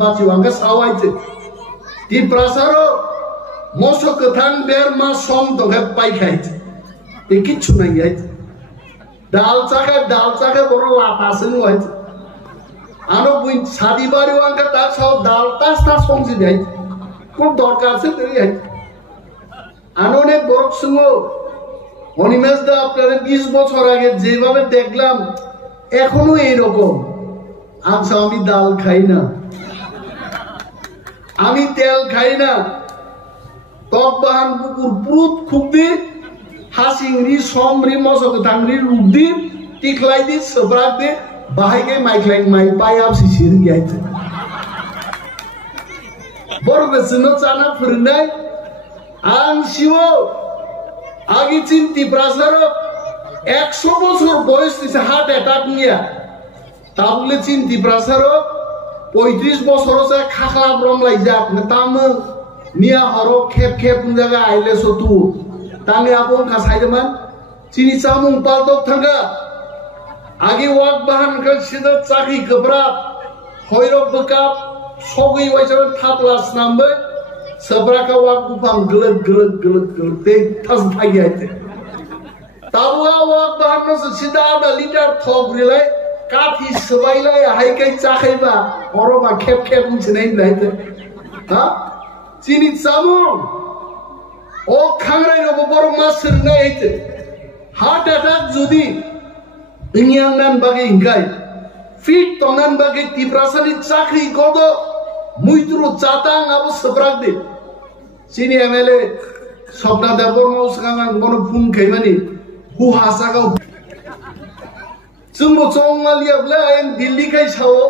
Wangka sawai je, di prasaro mosok ketang ber mas som tohe pai kai je, ikut cuma ya je. Dal caka baru lapasin wai je. Ano puin sadi baru wangka tak saw dal tas som je ya je. Kau dorkar se teri ya je. Ano ne borok sungo, oni mes da apnare 20 বছর আগে যেভাবে দেখলাম এখনো এই রকম আচ্ছা আমি ডাল খাই না আমি তেল খাই না টক বাহান বুকুর পুরুত খুবদি হাসিংরি সমরি মসক দাংরি রুবদি টিকলাই দি সবরাক দি বাহাইকে মাইকলাই মাই পায়াব সিসির গিয়াইতে বড় বেসনো চানা ফুরনাই আং শিও আগে চিন্তি প্রাসার 100 বছর বয়স দিছে হার্ট অ্যাটাক নিয়া তাহলে চিন্তি প্রাসার 35 বছর আছে খাখলা ব্রমলাই যাক না তাম নিয়া হরো খেপ খেপ জায়গা আইলে সতু তানে আপন কাছাইদমান চিনি চামুং পালতক থাকা আগে ওয়াক বাহান কা সিদা চাকি গবরাব হয়রব বকাব সগই ওয়াইসাবে থাপলাস নামবে সবরাকা ওয়াক বুফাং গলদ তে থাস থাইয়াইতে তাবুয়া ওয়াক বাহান নস সিদা আধা লিটার থক রিলাই কাঠি সবাইলাই হাইকাই চাখাইবা অরবা খেপ খেপ উঠছেনাই লাইতে হ্যাঁ চিনি চামু ও খাংরাই রব বড় মাছের নাই হইতে হার্ট অ্যাটাক যদি ইংয়াং নান বাগে ইংকাই ফিট তনান বাগে তিপ্রাসানি চাকরি কত মুইতুরো চাতাং আবু সবরাক দে চিনি এমএলএ স্বপ্না দেবর মাউসগাং বন ফুন খাইমানি হু হাসাগাও जोंबो चंगालियाब्ला आं दिल्ली खाय सावो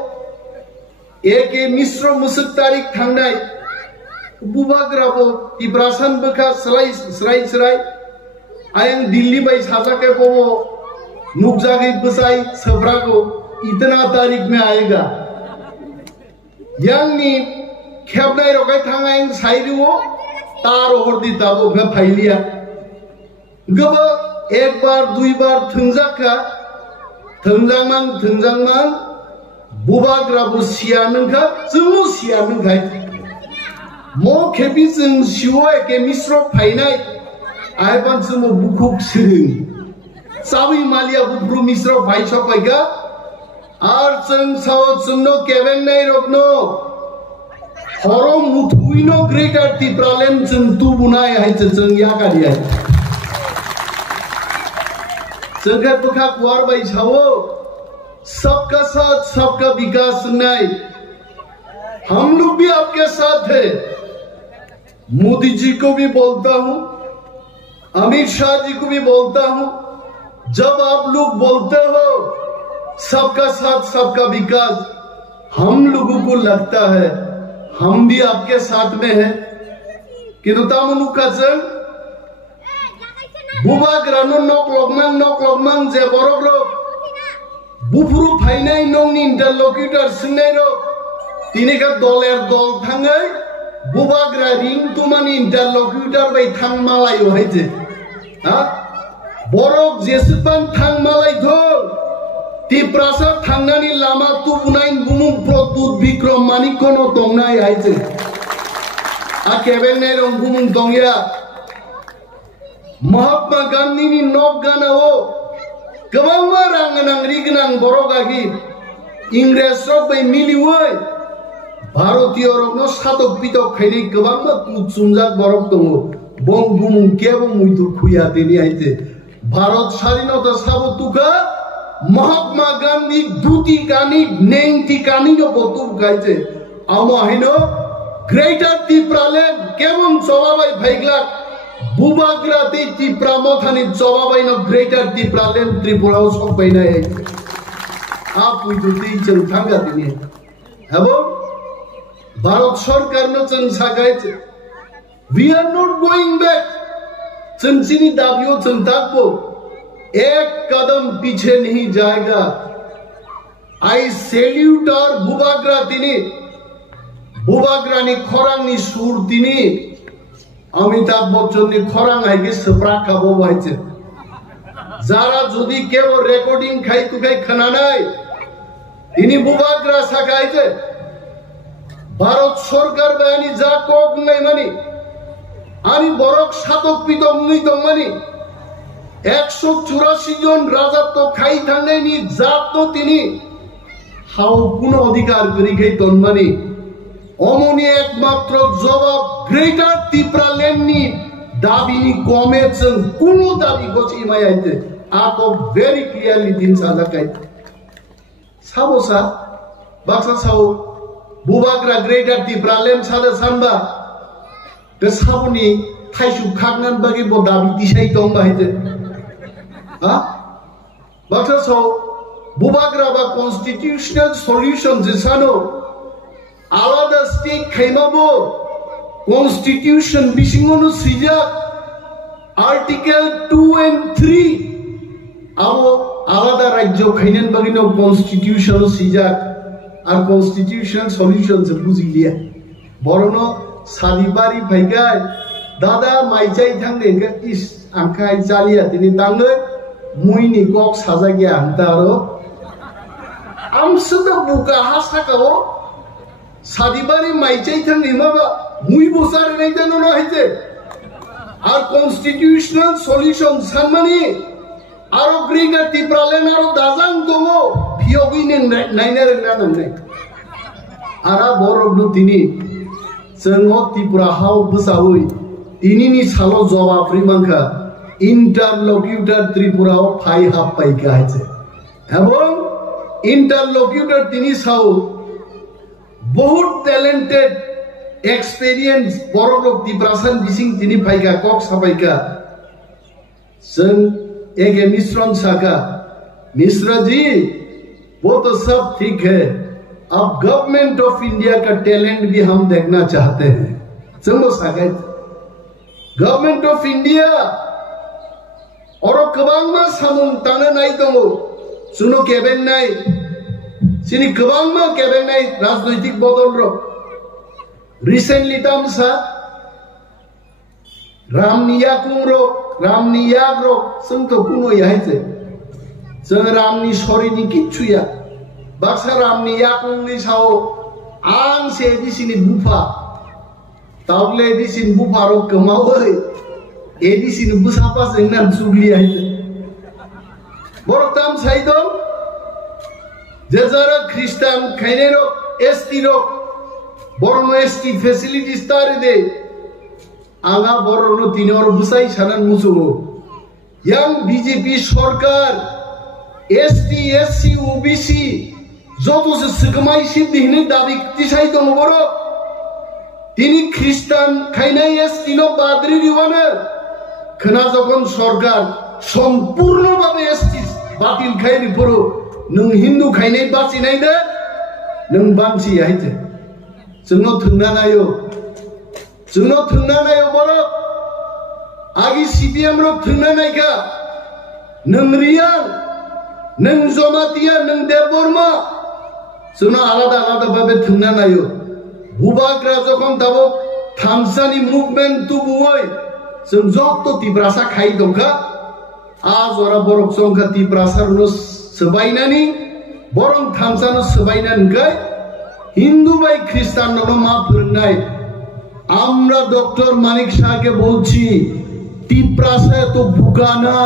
एके मिश्र मुसुक तारिख थांनाय बुबाग्राबो इब्रासान बखा स्राय आं दिल्ली बाय साजाके बोबो नुकजागे बसाई सब्राको इतना तारीख में आएगा यांगनी खेबनाय रगाय थांगा आं साइरिवो तार हरदि ताबो भे फाइलिया गबो एक बार दुई बार थंजाका थंजांमां बुबाग्राबो सियानंखा जोंबो सियानंखाय मो खेबि जों सिव एके मिश्र फाइनाय आइबान जोंबो बुखुक सिरिं साबि मालिया बुब्रु मिश्र फाइ सकायगा आर जों साव जोंनो केबेंनाय रकनो हरो मुथुइनो ग्रेटार तिप्रालेन जों तुबुनाय हायचे जों यागारिया जगह बुखा कुआर बाई छावो सबका साथ सबका विकास नहीं हम लोग भी आपके साथ हैं मोदी जी को भी बोलता हूं अमित शाह जी को भी बोलता हूं जब आप लोग बोलते हो सबका साथ सबका विकास हम लोगों को लगता है हम भी आपके साथ में हैं किंतु तामुनुका जंग Bubagra no noklokmang je borokro bufuru phainai nongni interlocutors sinai ro tini ka doler dol thangai Bubagra ring tumani interlocutor bai thang malai hoiche ha borok jesupan thang malai thol ti prasad thangnani lama tu bunain bumung protut bikrom manikono tongnai aiche a keben nei rong bumung tongya Mahatma Gandhi नि नक गाना हो गोबां रांगनां रिगनां बरगागि इंग्रेज रक बै मिलिवै भारतीय रकनो सातक पितक खाइनि गोबां कुचुमजाक बरक दङ बं बुमुं केबं मुइतु खुया दिनि आइते भारत स्वाधीनता साबुतुका महात्मा गांधी दुति कानि नेंति कानि नो बतु गाइते आमा हैनो ग्रेटर तिप्रालेन केबं सबाबाय फाइग्ला बुबाग्रा ती तिप्रा मथानि जवाबाइनो ग्रेटर तिप्रालेन त्रिपुराव सकबायनाय आप उइदुति जों थांगा दिनि हेबो भारत सरकारनो जों सागायचे we are not going back जों जिनि दाबियो जों थाकबो एक कदम पीछे नहीं जाएगा आई सैल्यूट और बुबाग्रा तिनि बुबाग्रानि खरांनि सुर तिनि अमिताभ बच्चन नि खरां आइगे सप्रा खाबो बायचे जारा जुदि केवल रेकर्डिंग खाइ तुखाइ खनानाय इनि बुबाग्रा सागायचे ভারত সরকার বাহিনী যা কক নাই মানে আমি বরক সাতক পিতম নইতম মানে 184 জন রাজত্ব খাই থাঙ্গাইনি জাত তিনি হাও কোন অধিকার করি খাই তন্মানি অমনি একমাত্র জবাব গ্রেটার ত্রিপুরাল্যান্ডনি দাবিনি কমেছেন কোন দাবি গছি মায়াইতে আক ভেরি ক্লিয়ারলি দিন সাজাকাই সাবসা বাক্সা সাও বুবাগ্রা গ্রেটার ত্রিপুরাল্যান্ড সাদা সানবা তে সাবনি থাইসু খাগনান বাগি ব দাবি দিশাই দং বাহিতে বাক্সা সাও বুবাগ্রা বা কনস্টিটিউশনাল সলিউশন যে সানো আলাদা স্টেট খাইমাবো কনস্টিটিউশন বিশিঙ্গনো সিজাক আর্টিকেল 2 and 3 আবো আলাদা রাজ্য খাইনেন বাগিনো কনস্টিটিউশন সিজাক আর কনস্টিটিউশনাল সলিউশন যে বুঝিলিয়া বরণ সালিবারি ভাইগাই দাদা মাইচাই থাংনে ইস আংখাই চালিয়া তিনি তাঙ্গে মুইনি কক সাজা গিয়া আনতারো আমসুদা বুকা হাসাকাও সাদিবারি মাইচাই থাংনি মাবা মুই বসার নাই জানো না হইতে আর কনস্টিটিউশনাল সলিউশন সানমানি আরো গ্রেটার ত্রিপুরাল্যান্ড আরো দাজাং দমো ভিয়গিনে নাইনারে নানানে আরা বরবনো তিনি जोङो त्रिपुरा हाव बसावै तिनिनि सालो जवाब रिमांखा इंटरलॉक्यूटर त्रिपुराव फाइ हाबबाय गायছে এবং इंटरलॉक्यूटर তিনি সাও বহুত ট্যালেন্টেড एक्सपीरियंस बरलोक त्रिपुरासान बिसिं তিনি फाइगा कक साबायगा जों एगे मिश्रण सागा मिश्रा जी वो तो सब ठीक है अब गवर्नमेंट ऑफ इंडिया का टैलेंट भी हम देखना चाहते हैं चलो सागत गवर्नमेंट ऑफ इंडिया और कबांगमा सामुं ताने नाय दङो सुनो केबेन नाय सिनि कबांगमा केबेन नाय राजनैतिक बदल रो रिसेंटली तामसा रामनि याग रो जों तो कुनो याहायसे जों रामनि सरिनि किच्छुया बाक्सा रामनि याकुंनि साव आं से दिसिनि बुफा तावले दिसिन बुफारो कमावै एदिसिन बुसापा जोंना जुगलि आइते बरताम साइदो जेजारा ख्रिस्टान खाइनेरो एसटी रो बरनो एसटी फैसिलिटीज तारे दे आगा बरनो तिनोर बुसाई सानान मुसुमो यां बीजेपी सरकार एसटी एससी ओबीसी যতো সে সিগমাই সিদ্ধিহীন দাবি দিছাই দङ বড় তিনি খ্রিস্টান খাইনাই এসটিনো বাদরি দিওয়ানে খনা যখন সরকার সম্পূর্ণভাবে এসটি বাতিল খাইনি পড়ো নং হিন্দু খাইনাই বাঁচিনাই দে নং বানছি আইতে जोंनो थुंना नायो बड़ आगि सीपीएम रो थुंना नायगा नों रिया नों जमातिया नों देवबर्मा जोंनो आलादा आलादा भाबे थुंना नायो बुबाग्रा जखन दाबो थामसानि मुभमेन्ट तुबुय जों जत्त तिब्रासा खाइ दंखा आज अरा बरक संखा तिब्रासारनो सबायनानि बरं थामसानो सबायनानखाय हिंदू बाई ख्रिस्टान मा फोरोंनाय আমরা ডক্টর মানিক শাহকে বলছি তিপ্রাসা তো বুকানা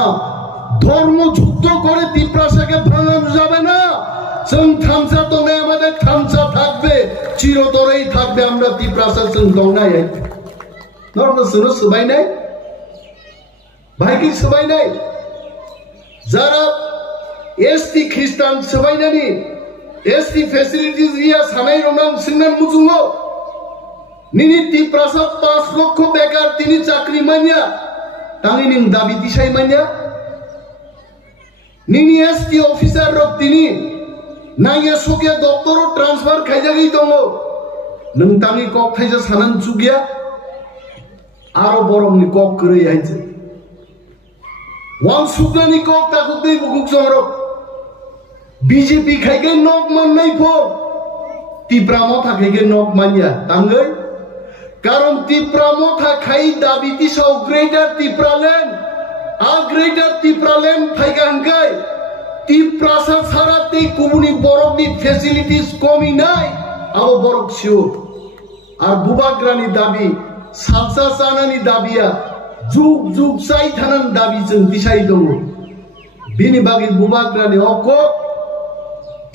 ধর্ম যুদ্ধ করে তিপ্রাসাকে ভাঙানো যাবে না जों थामसा दंनाय আমাদের थामसा থাকবে চিরতরেই থাকবে আমরা তিপ্রাসা जों दंनाय নরমসনো সবাইনাই ভাইকি সবাইনাই যারা এসটি খ্রিস্টান সবাইনানি एसटी फैसिलिटीज रिया सानाय रनां सिंनान मुजुङो निनि तिप्रासा 5 लक्ष बेकार तिनि चाकरी मानिया तांनि निं दाबि दिसाय मानिया निनि एसटी ऑफिसर रो तिनि नाया सकिया दफ्तर ट्रांसफर खाइजागै दङ नों तांनि कक थाइजा सानान जुगिया आरो बरमनि कक करै आइजे वान सुगनानि कक ताखौ दै बुकुक जरो बीजेपी खाइगे नक माननाय फो तिप्रामो थाखायगे नक मानिया तांगै कारण तिप्रामो थाखाय दाबिति साव ग्रेटर तिप्रालैंड आ ग्रेटर तिप्रालैंड फाइगा हंगाय तिप्रासा सारा ते कुबुनि बरकनि फैसिलिटीज कमी नाय आबो बरक सिउ আর বুবাগ্রানি দাবি সালসা চানানি দাবিया जुग जुग साई थानान दाबि जों दिसाइ दङ बिनि बागै बुबाग्रानि अको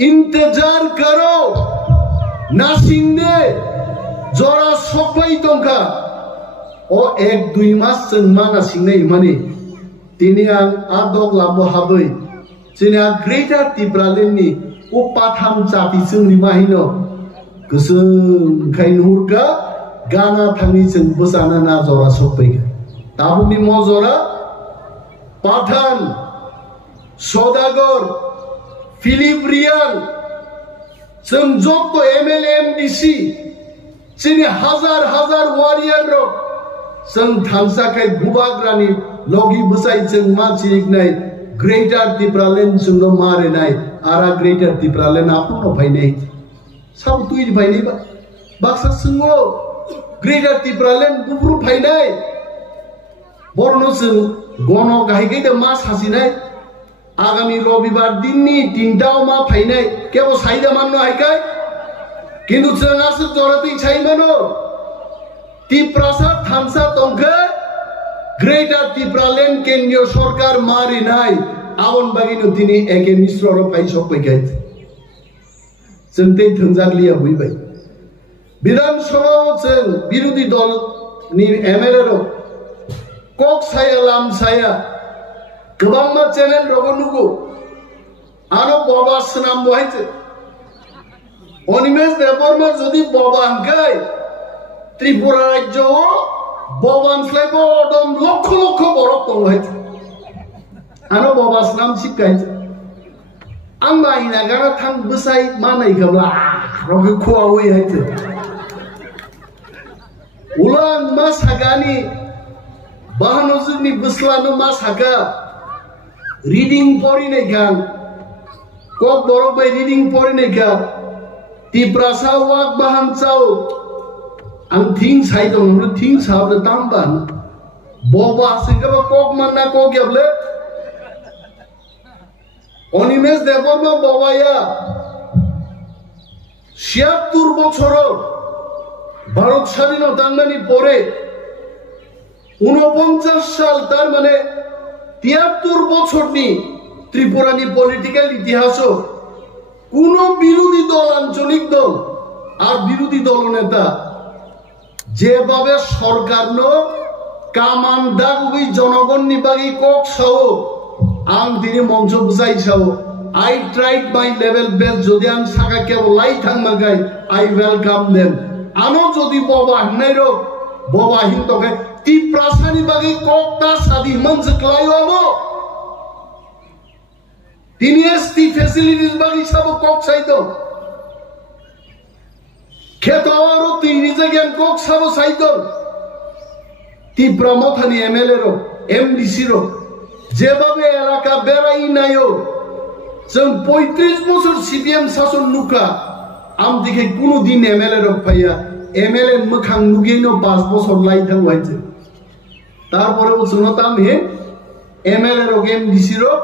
इंतजार करो नासिंने जरा सफाई दंखा ओ 1-2 मास जों मा नासिंनाय माने दिनै आं आदक लाबो हाबै जोंना ग्रेटार टिप्रालेन्डनि उपाथाम जाति जोंनि माहिनो गोसोम खायनुहुरगा गाना थांनि जों बोजाना ना जरा सफाइगा ताबुनि मजरा पाठान सौदागर फिलिप रियान जों जत एमएलए एमडीसी जोंनि हाजार हाजार वारियर जों थांसाखाय बुबाग्रानि लगी बसाइ जों मानसिनाय ग्रेटार टिप्रालेन्ड जोंनो मारेनाय आरा ग्रेटार टिप्रालेन्ड आपुनो फायनाय साब तुइ फायनाय बाक्सा सिङो ग्रेटार टिप्रालेन्ड गुफुर फायनाय बरनो जों गन गायगैदो मा सासिनाय आगामी रविबार दिननि 3टाव मा फायनाय केबो साइदा माननो हायखाय किन्तु जों आसो जरतै साइमानो टिप्रासा थामसा दंखो ग्रेटार टिप्रालेन्ड केन्द्रीय सरकार मारिनाय आवन बागिनो दिनै एके मिश्रर फाय सफैखाय जों दै थोंजाग्लिया बुइबाय विधानसभायाव जों बिरोधी दलनि एमएलए कक साया लाम साया गोबां मा चेनेल रगनुगु आरो बाबा सनाम बहायते अनिमेश देबरमा जदि बाबा हंखाय त्रिपुरा राज्यआव बाबानस्लायबो अदम लक्ष लक्ष बरफ दं हायते आरो बाबा सनाम सिकायते आं माइना गाना थां बसाय मानाय गब्ला रगे खुआवै हायते उलां मा सागानि बाहानो जोंनि बोस्लानो मा सागा रिडिं फरिनाय गान कक बरफ बाय रिडिं फरिनाय गान टिप्रासा वाक बाहान चाव आं थिं साइड दं थिं साबले तामबान बबा सिंगबा कक मानना कक याबले अनिमेश देबरमा बबाया 76 বছর ভারত স্বাধীনতা আন্দোলনী পরে 49 সাল তার মানে 73 বছরনি ত্রিপুরানি পলিটিক্যাল ইতিহাস কোন বিরোধী দল আঞ্চলিক দল আর বিরোধী দল নেতা যেভাবে সরকার কামান দাগুই জনগণনি বাগি কক সাও आं दिनै मंच बुजाय Sao I tried my level best जदि आं सागा केवल लाई थांमागाय I welcome them आनो जदि बाबा हन्नाय रो बाबा हिंतोके टिप्रासानि बागै ककता सादि मनजक्लायो आबो दिनै एसटी फेसिलिटीज बागै साबो कक साइदो खेतवारो तिनि जायगायाव कक साबो साइदो टिप्रा मथानि एमएलए रो एमडीसी रो যেভাবে এলাকা বেড়াই নাইও जों 35 বছর সিপিএম শাসন নুকা আম দিকে কোনো দিন এমএলএ রক পাইয়া এমএলএ মুখাং নুগেনো 5 বছর লাই থাকবাইছে তারপরে বলছনো তাম হে এমএলএ রক এমডিসি রক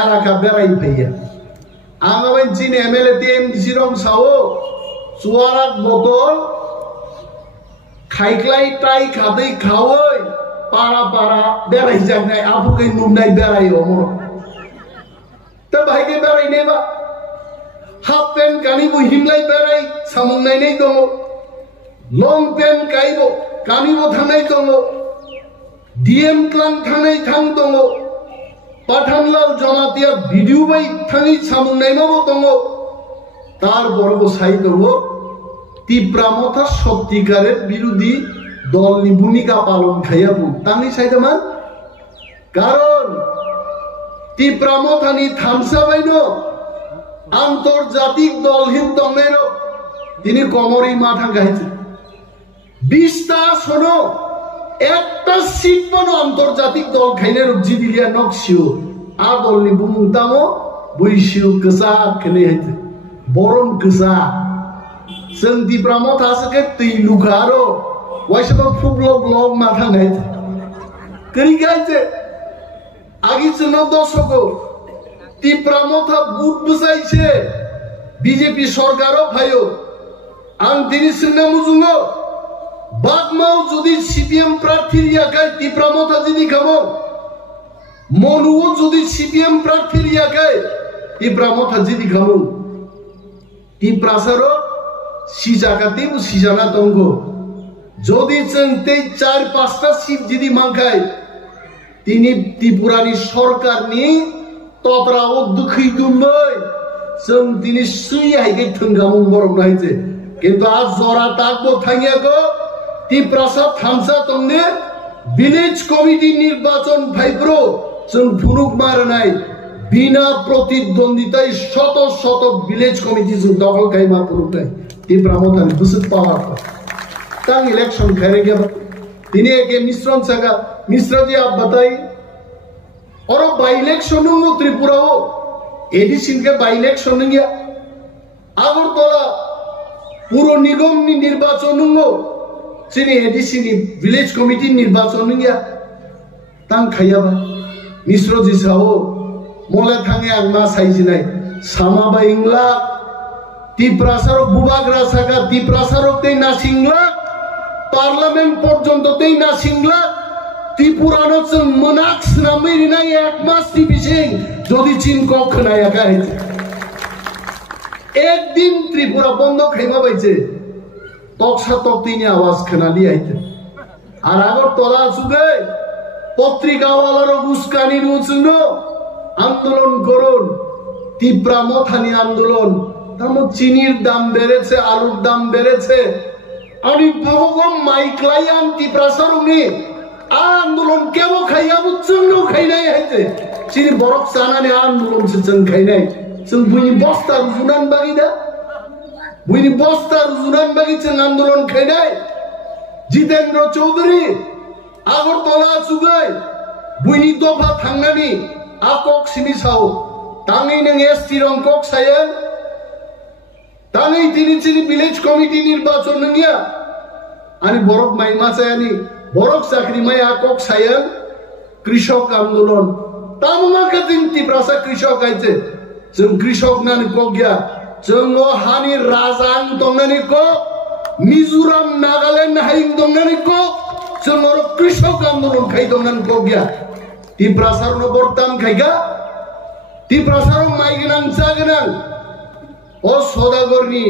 এলাকা বেড়াই পাইয়া আগাবাই চিন এমএলএ তে এমডিসি রক সাও চুয়ারাক বোতল খাইক্লাই টাই খাদেই খাওই पारा पारा बेराय जागनाय आफुकै नुनाय बेरायो मर त भाइके बेरायने बा हाफ पेन कानिबो हिमलाय बेराय सामुंनाय नै दङ लं पेन काइबो कानिबो थांनाय दङ डीएम क्लां थांनाय थां दङ पाठानलाल जमातिया भिडिअ बाय थाङै सामुंनाय माबो दङ तार बरबो साइ दङ टिप्रामथा सत्यिकारेर बिरोधी दलनि भूमिका पालन खायाबो तांनि साइदमान कारण टिप्रामथानि थामसाबायनो आंतर्जातिक दल हिन दंनायरो दिनै कमरै माथा गायছে 20টা শোনো একটা সিট বনো আন্তর্জাতিক দল খাইনের জিদিলিয়া নকশিও আ দলনি বুমুংতামো বইশিও কসা খনে হইছে বরন কসা जों टिप्रामथासके तैलुखारो वाइसबा फुब्लग लग माथा गायছে करि गायছে आगि जनो दशको टिप्रामथा बुट बुजाइছে बीजेपी सरकारो फायो आं दिनै सोंना मुजुङो বাগমাও যদি সিপিএম প্রার্থীর ইয়াকায় তীব্রামতা যদি খামো মনুও যদি সিপিএম প্রার্থীর ইয়াকায় তীব্রামতা যদি খামো তীব্রাসারও সিজাকাতেও সিজানা দঙ্গ যদি চিনতে 4-5টা সিট যদি মাখায় তিনি ত্রিপুরানি সরকার নিয়ে ততরাও দুঃখী গুম্বই जों दिनै सुइहायगे थोंगामुं बरफ नायजे किन्तु आज जरा ताकबो थांगियागो टिप्रासा थामसा तंने विलेज कमिटी निर्वाचन फाइब्रो जों फुरुक मारनाय बिना प्रतिद्वंदिताय शत शत विलेज कमिटी जों दखल खायमा फुरुकनाय टिप्रामतानि बुसुक पावार तां इलेक्शन खायरेगे दिनै एके मिश्रण सागा मिश्राजी आप बताई और बाई इलेक्शन नु त्रिपुराओ एडिसिन के बाई इलेक्शन गया आगरतला पुरो निगम नि निर्वाचन नो सिनि एडिसिन विलेज कमिटी निर्वाचन गया तां खायाबा मिश्र जिसाओ मोले थांगे आं मा साइजिनाय सामाबा इंगला टिप्रासारो बुबाग्रा सागा टिप्रासारो ते नासिंगला पार्लियामेंट पर्यन्त ते नासिंगला त्रिपुरानो जों मोनाक्स नामैरिनाय एक मास टिपिसिं যদি চীন কক্ষ নাই একাই একদিন ত্রিপুরা বন্ধ খাইমা পাইছে তকসা তকতিনি আওয়াজ খানালি আইতে আর আগর তলা সুগে পত্রিকাওয়ালার উস্কানির উচ্চন আন্দোলন করুন তীব্রা মথানি আন্দোলন তার চিনির দাম বেড়েছে আলুর দাম বেড়েছে আমি বহুগম মাইকলাই আম তীব্রাসারুনি आंदोलन केवो खाइया बुच्चंनो खाइनाय हायते सिनि बरफ जानानै आंदोलन जों खाइनाय जों बुनि बस्ता रुजुनान बागिदा बुनि बस्ता रुजुनान बागि जों आंदोलन खाइनाय जितेन्द्र चौधुरी आगरतला सुगै बुनि दफा थांनानै आकक सिनि साव ताङै नों एसटि रंकक सायन ताङै तिनि विलेज कमिटी निर्वाचन नंगिया आनि बरफ माइमा सायानि बरफ चाकरी माय आकक सायन कृषक आंदोलन तामुमा कदिन तिब्रासा कृषक आइचे जों कृषक नानि कगया जों हानि राजां दंनानि को मिजोराम नागालैंड हाइं दंनानि को जों कृषक आंदोलन खाइ दंनानि कगया तिब्रासार न बरताम खाइगा तिब्रासार माइ गोनां जागोनां ओ सदागरनि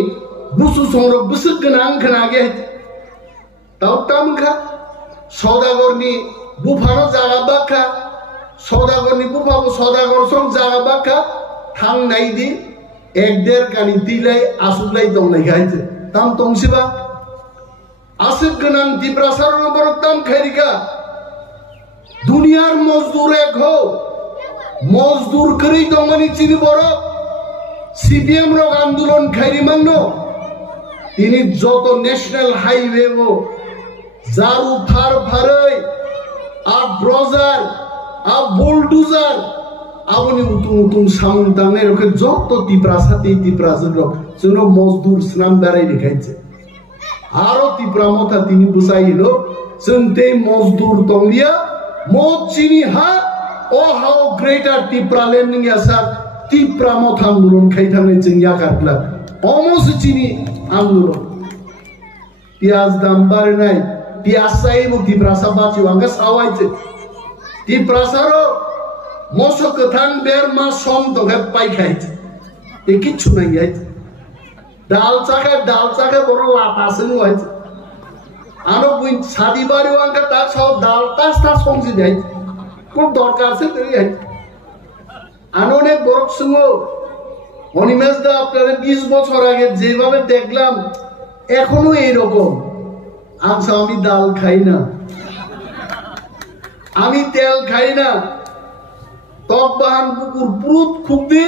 बुसु संर बुसु गोनां खोनागे दाउतामखा सौदागरनि बुफानो जागा बाखा सौदागरनि बुफाबो सौदागर सं जागा बाखा थांनायदि 1-1.5 गानि तिलाय आसुलाय दंनाय गायते ताम तंसिबा आसिक गोनां तिब्रासारनो बरक ताम खायरिका दुनियार मजदूर एक हो मजदूर करै दंमानि चिनि बरक सीपीएम रक आंदोलन खायरि मांनो तिनि जत नेशनल हाईवे वो जारू फार फारै आ ब्रजार आ बुलडोजार आबनि उतुं सामुं दांनाय रखे जत तिब्रासाति तिब्राजन रक जोंनो मजदूर स्नाम बाराय देखायছে आरो तिब्रामता तिनि बुसाइलो जों ते मजदूर दंलिया मोचिनि हा ओ हाउ ग्रेटर तिब्रालेन्ड नि आसा तिब्रामता आंदोलन खायथांनाय जों यागारब्ला अमसचिनि आंदोलन पियाज दाम बारायनाय पियासाय मुक्ति प्रासा बाची वांगा सावायचे ती प्रासारो मोसो कथां बेर मा सम दगे पाइखायचे ते किच्छु नाही यायचे दाल चाका बरो लापासं वायचे आनो बुइन सादी बारी वांगा ता साव दाल तास्ता संजि यायचे कोन दरकार से तरी यायचे आनो ने बरक सुङो অনিমেষ দা আপনারা 20 বছর আগে যেভাবে দেখলাম এখনো এই রকম আচ্ছা আমি ডাল খাই না আমি তেল খাই না টক বাহান পুকুর পুরুত খুবদি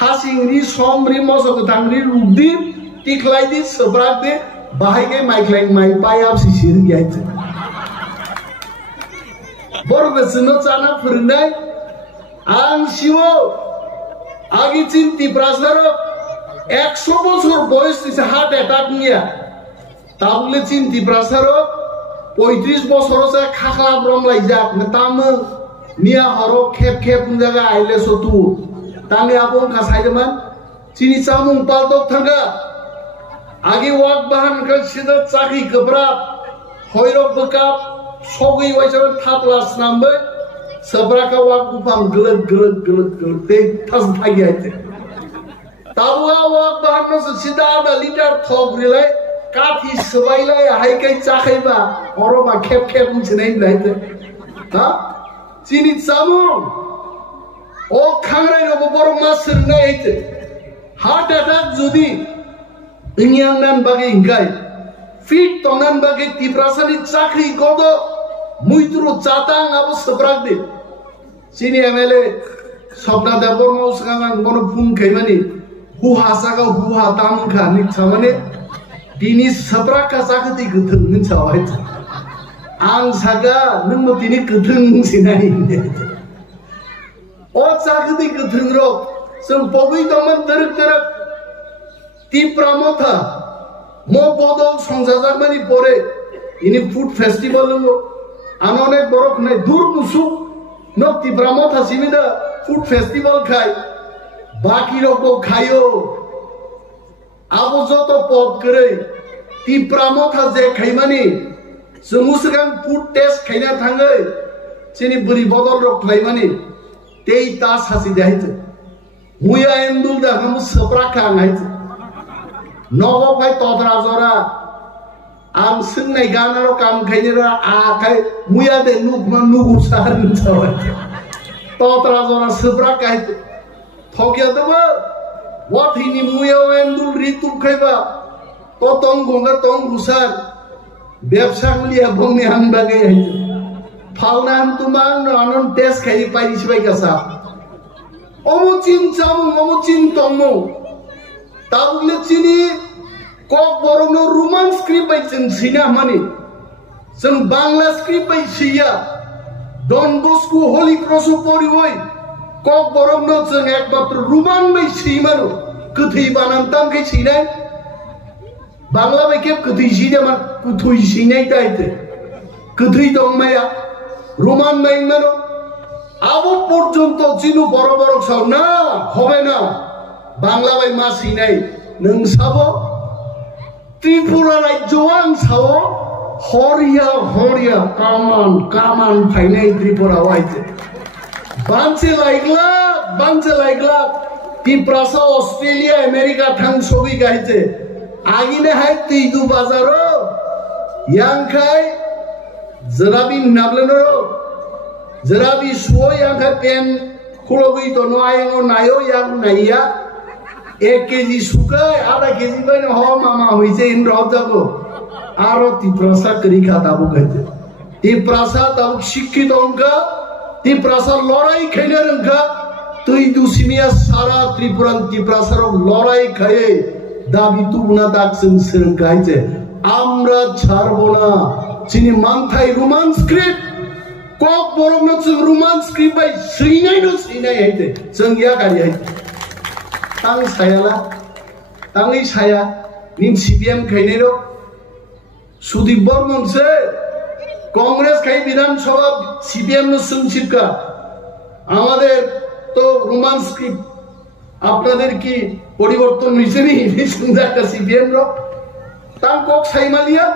হাসিংরি সমরি মসক থাংরি রুবদি টিকলাই দি সবরাক দে বাহাইগে মাইকলাই মাই পাই আপসি সির গিয়াইছে বড় বেসনো চানা ফুরনাই আং শিও आगे चीन तिब्रासार 100 বছর বয়স দিছে হার্ট অ্যাটাক নিয়া তাবলে চীন तिब्रासार 35 বছর আছে খাখলা ব্রমলাই যাক তাম নিয়া হরো খেপ খেপ জায়গা আইলে সতু তানে আপন খাসাইদমান চিনি চামুং পালতক থাকা আগে ওয়াক বাহান কা সিদা চাকি গবরা भैरब बकाब सगै वाइसाबा थाप्लास नामबो सब्राका वाक बुफां गलत गलत गलत गलत ते थास थागी आइते ताबुआ वाक बाहरनो से सीधा आधा लिटार थोक रिलाय काथि सबाइलाय हाइकै चाखैबा अरबा खेब खेब मिथिनाय लाइते हा चिनि चामु ओ खांराय रबो बर मासर नायते हार्ट अटैक जुदि इंयाननान बागे इंगाय फिट तंगनान बागे तिब्रासानि चाखरि गदो मुइतुरु चातां आबो सब्राक दे चिनि एमएलए सपना देबर मौसगां मनो फुं खैमानि हु हासागा हु हातामखा निथामाने दिनि सब्राका चाखति गथों निथावाय आं सागा नों दिनि गथों सिनाय ओ चाखति गथों रो जों बबै दमन दरक दरक तिप्रामथा मो बदल संजाजाकमानि परे इनि फुड फेस्टिवल लो आनने बरक नै दूर मुसु न तिप्रामथा सिमिदा फुड फेस्टिवल खाय बाकी रको खायो आबो जतो पद करे तिप्रामथा जे खायमानि जोंसगां फुड टेस्ट खायना थाङै सिनि बुरि बदल रक खायमानि तेई ता सासि दाइते मुया एन्दुल दा हम सप्राका नाइते नगो फाय तद्रा जरा आं सोंनाय गानारो काम खायनेरा आखाय मुया दे नुगमा नुगुसार नचावाय तद्रा जरा सप्राका हाइते थगिया दबो वाथिनि मुया एन्दुल रितुब खायबा तो तंग गंगा तंग गुसार बेबसांलिया बंनि आं बागे हाइते फालना हम तुमां आनन टेस्ट खाय पाइसिबाय गासा अमुचिन चामु अमुचिन तंगमु ताबुले चिनि कक बरनो रोमान स्क्रिप्ट बाय जों सिना माने जों बांला स्क्रिप्ट बाय सिया डन बस्को होली क्रॉस परिवय कक बरनो जों एकमात्र रोमान बाय सिमानो कथै बानान तामखै सिनाय बांला बाय के कथै सिना मा कुथै सिनाय दाइते कथै दंमाया रोमान बाय मानो आबो पर्यन्त जिनु बड़ बड़ साव ना হবে না বাংলা বাই মাসি নাই नों साबो त्रिपुरा राज्योआं साव हरिया हरिया कामान कामान फाइनाय त्रिपुरा वाइते बांचे लाइगला तिप्रासा ऑस्ट्रेलिया अमेरिका थां सबि गाइते आगिने हाय तिदु बाजारो यांखाय जराबि नाबलेनो जराबि सुओ यांखाय पेन खुलबि तो नो आयंगो नायो yang नाइया 1 केजी सुकाय आधा केजी बायनो ह मामा होइसे इन रजाबो आरो तिप्रासा करि खाताबो गाइते तिप्रासा ताबु शिक्षित अंका तिप्रासा लड़ाई खैने रंका तुई दुसिमिया सारा त्रिपुरान तिप्रासार लड़ाई खाये दाबि तुबना दाकसों सों गाइते आम्रा छाड़बो ना चिनि मांथाय रोमान स्क्रिप्ट कक बरमनो जों रोमान स्क्रिप्ट बाय सैनायनो सैनाय हायते जों या गारि हायते तां सायाला तांनि साया निन सीपीएम खायनेरो सुदीप बर्मन से कांग्रेस खाई विधानसभा सीपीएम नो संचिपका আমাদের তো রোমান স্ক্রিপ্ট আপনাদের কি পরিবর্তন হইছে নি সুন্দর একটা সিপিএম র তাং কক সাইমালিয়া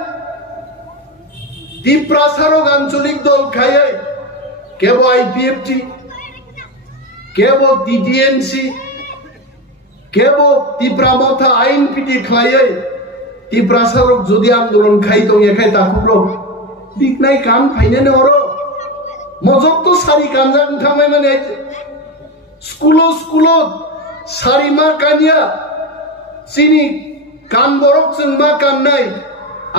দ্বীপ্রাসারক আঞ্চলিক দল খায় কেবল আইপিএফটি কেবল টিটিএনসি কেবল তিপ্রামথা আইন পিটি খায় তিপ্রাসারক যদি আন্দোলন খাই তো এখাই তাকুর বিকনাই কান ফাইনে নর মজক তো সারি কানজা উঠামাই মানে স্কুলো সারি মা কানিয়া চিনি কান বরক जों मा কান নাই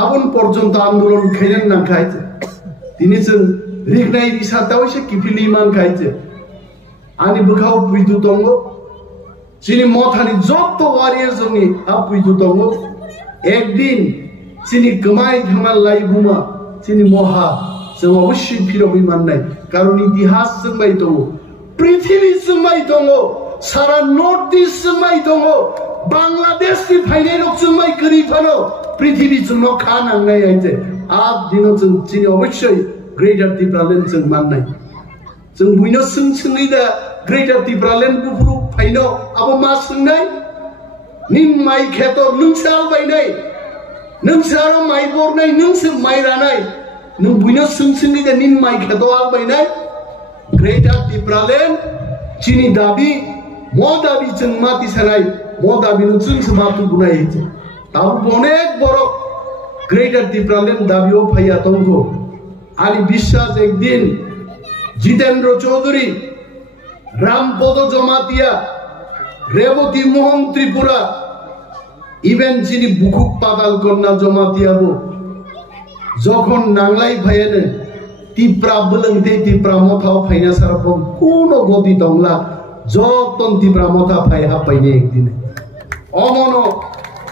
आबुन पर्यन्त आंदोलन खायन ना खायते दिनै जों रिगनाय बिसाताव एसे किफिलि मान खायते आनि बुखाव पुइदु दंगो चिनि मथानि जत्त वारियर जोंनि आ पुइदु दंगो एकदिन चिनि गमाय थांना लाइबुमा चिनि महा जों अवश्य फिरबि माननाय कारण इतिहास जों बाय दङ पृथ्वी जों बाय दङ सारा नर्थ ईस्ट जों बाय दङ बांलादेश नि फाइनाय रक जों बाय गरिफानो पृथ्वी जों खानांनाय आइते आज दिनो जों चिनि अवश्य ग्रेटर तिप्रालेण्ड जों माननाय जों बुइनो सोंङै दा ग्रेटर तिप्रालेण्ड बुफुरु फाइनो आबो मा सोंनाय निन माइ खेतो नोंसाल बायनाय नोंसोर माइ बरनाय नोंसोर माइ रानाय नों बुइनो सोंसोंनि जे निन माइ खेतवा बायनाय ग्रेटर टिप्रालेन चिनी दाबी मो दाबी जों माति सानाय मो दाबी नो जों समातु बुनाय हिचे ताबु अनेक बरो ग्रेटर टिप्रालेन दाबीओ फैया तंगो आनी विश्वास एक दिन जितेंद्र चौधरी रामपद जमातिया रेवती मोहन त्रिपुरा इवेन चिनी बुकुक पाताल करना जमातियाबो जखन नांलाय फायनो तिप्रा बोलोंते तिप्रा मथाव फायना सारपम कोनो गति दंला जतन तिप्रा मथा फाय हाबबायने एक दिन अमनो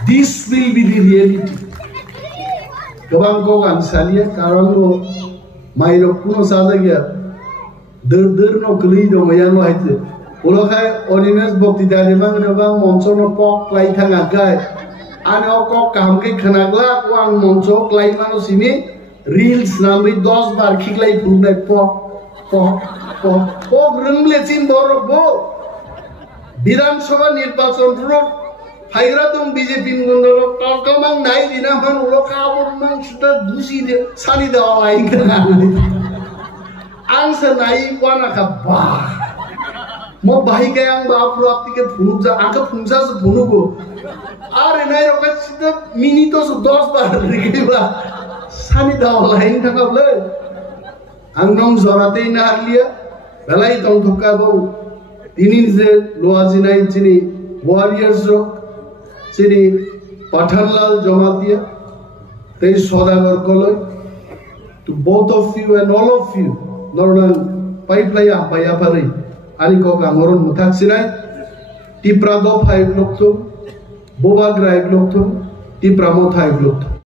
this will be the reality गोबां गगान सालिया कारंगो माइरो कुनो साजा गया दर दर नो गलै दं यानो हायते उलखाय अनिमेस भक्ति दानि बांगनोबां मनसनो पक लाई थाङा गाय आनो कक कामके खनाग्ला को आं मनसो क्लाइ मानो सिमी रील्स नामै 10 बार खिक्लाई फुंनाय पक रोंले चिन बरबो विधानसभा निर्वाचन रो फाइग्रा दं बीजेपी गुनरो टकमां नाय दिना मान उलो काबर मां सुता दुसी दे सानि दावाय आं से नाय वाना का बा मो भाई के आं बाप आपती के फुनुक जा आंका फुंसा से फुनुको आरे नाय रोका सिदा मिनिटो से 10 बार रिगेबा सानि दावाय थाकाबले आं नम जराते ना हालिया बेलाय दं थका बौ दिनिन जे लोआजिनाय चिनी वारियर्स रो चिनी पठानलाल जमातिया ते सदागर कलय to both of you and all of you Lord pipeline paya pare ani ko gamoron mutak sinai ti prado 5 lokto Bubagra 1 lokto ti pramo 5 lokto